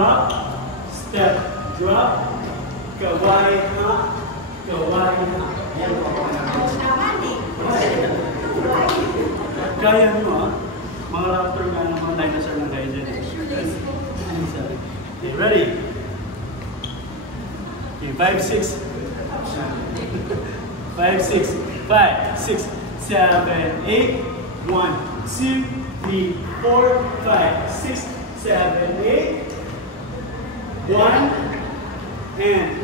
drop, step, drop, kaway, ha, kaway, ha. Kaya nyo, ha? Mga raptor nga ng mga dinosaur ng kayo dyan. Okay, ready? Okay, 5, 6. 5, 6, 5, 6, 7, 8. 1, 2, 3, 4, 5, 6, 7, 8. 1 and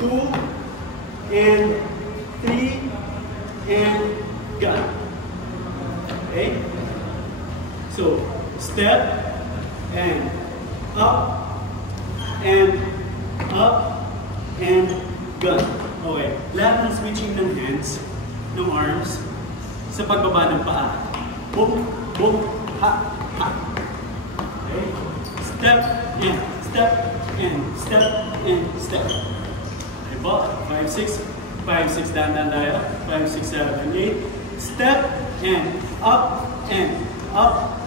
2 and 3 and gun. Okay? So, step and up and gun. Okay. Lahat ng switching ng hands, ng arms, sa pagbaba ng paa. Boom, boom, ha, ha. Okay? Step and step and step and step. Okay po? 5, 6. 5, 6. Dahan-dahan tayo. 5, 6, 7, 8. Step and up and ha.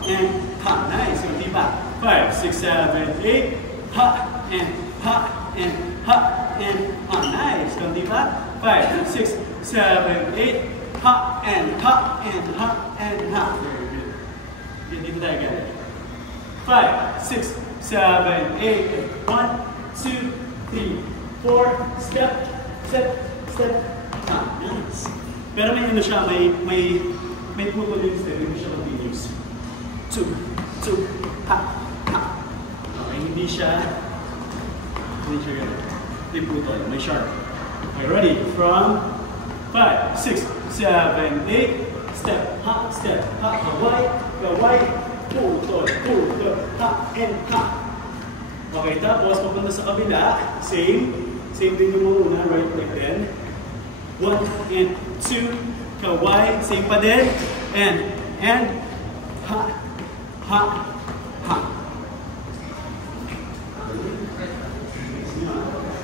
Nice. Yung tiba. 5, 6, 7, 8. Ha and ha and ha and ha. Nice. Yung tiba. 5, 6, 7, 8. Ha and ha and ha and ha. Very good. Dito tayo again. 5, 6, 7, 8. 1, 2, 3, 4. Step, step, step. Ha. Nice. Pero may ano siya, may putol yung step. Hindi siya continuous. 2, 2, ha, ha. Okay, hindi siya ganun. May putol, may sharp. Okay, ready? From 5, 6, 7, 8. Step, ha, kaway, kaway. Putol, putol, ha, and ha. Okay, tapos papunta sa kabila. Same din yung mga una, right leg din. 1 and 2, kaway, same pa din. And, ha, ha, ha.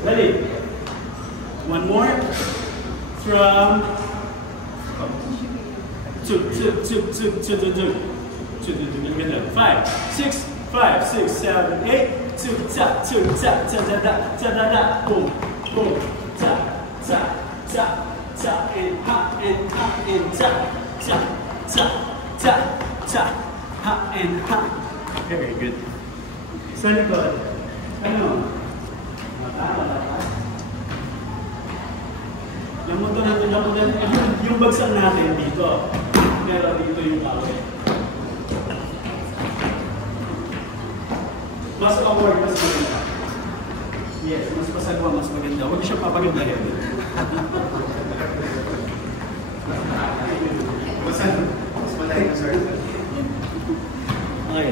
Ready? One more. From 2, 5, 6, 7, 8, 2, ta, boom, boom, ta, and ha, and ta, ha, and ha. Very good. Sa likod, ano? Yung bagsak natin dito. Pero dito yung kaway. Mas award, mas maganda. Yes, mas pasagwa, mas maganda. Huwag siya papagandahin. Mas malay ko, sir. Okay.